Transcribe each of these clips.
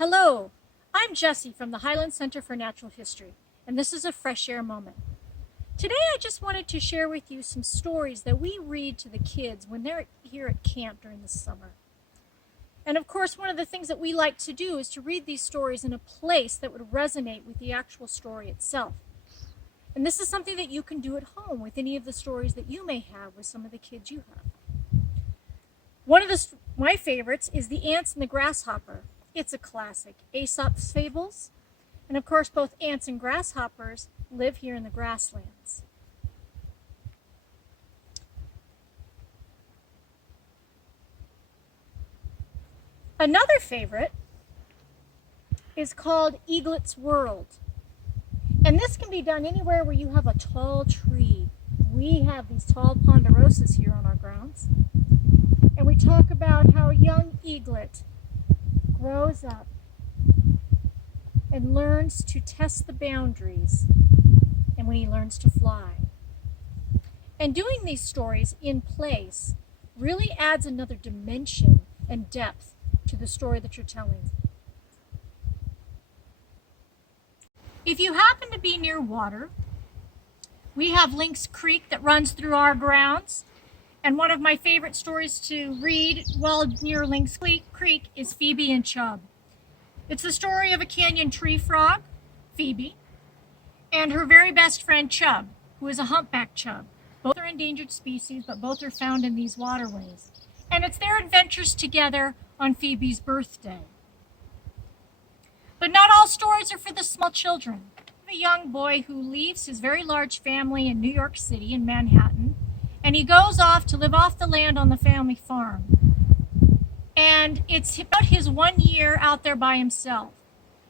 Hello, I'm Jessie from the Highland Center for Natural History, and this is a Fresh Air Moment. Today I just wanted to share with you some stories that we read to the kids when they're here at camp during the summer. And of course, one of the things that we like to do is to read these stories in a place that would resonate with the actual story itself. And this is something that you can do at home with any of the stories that you may have with some of the kids you have. One of my favorites is The Ants and the Grasshopper. It's a classic. Aesop's Fables. And of course, both ants and grasshoppers live here in the grasslands. Another favorite is called Eaglet's World. And this can be done anywhere where you have a tall tree. We have these tall ponderosas here on our grounds. And we talk about how a young eaglet grows up and learns to test the boundaries, and when he learns to fly. And doing these stories in place really adds another dimension and depth to the story that you're telling. If you happen to be near water, we have Lynx Creek that runs through our grounds. And one of my favorite stories to read while near Lynx Creek is Phoebe and Chub. It's the story of a canyon tree frog, Phoebe, and her very best friend Chub, who is a humpback chub. Both are endangered species, but both are found in these waterways. And it's their adventures together on Phoebe's birthday. But not all stories are for the small children. We have a young boy who leaves his very large family in New York City, in Manhattan, and he goes off to live off the land on the family farm. And it's about his 1 year out there by himself.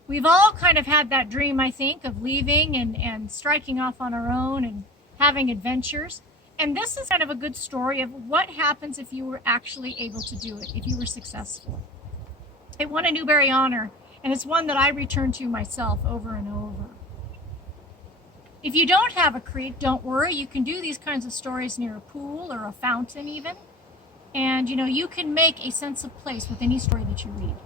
We've all kind of had that dream, I think, of leaving and striking off on our own and having adventures. And this is kind of a good story of what happens if you were actually able to do it, if you were successful. It won a Newbery Honor, and it's one that I return to myself over and over. If you don't have a creek, don't worry. You can do these kinds of stories near a pool or a fountain even. And you can make a sense of place with any story that you read.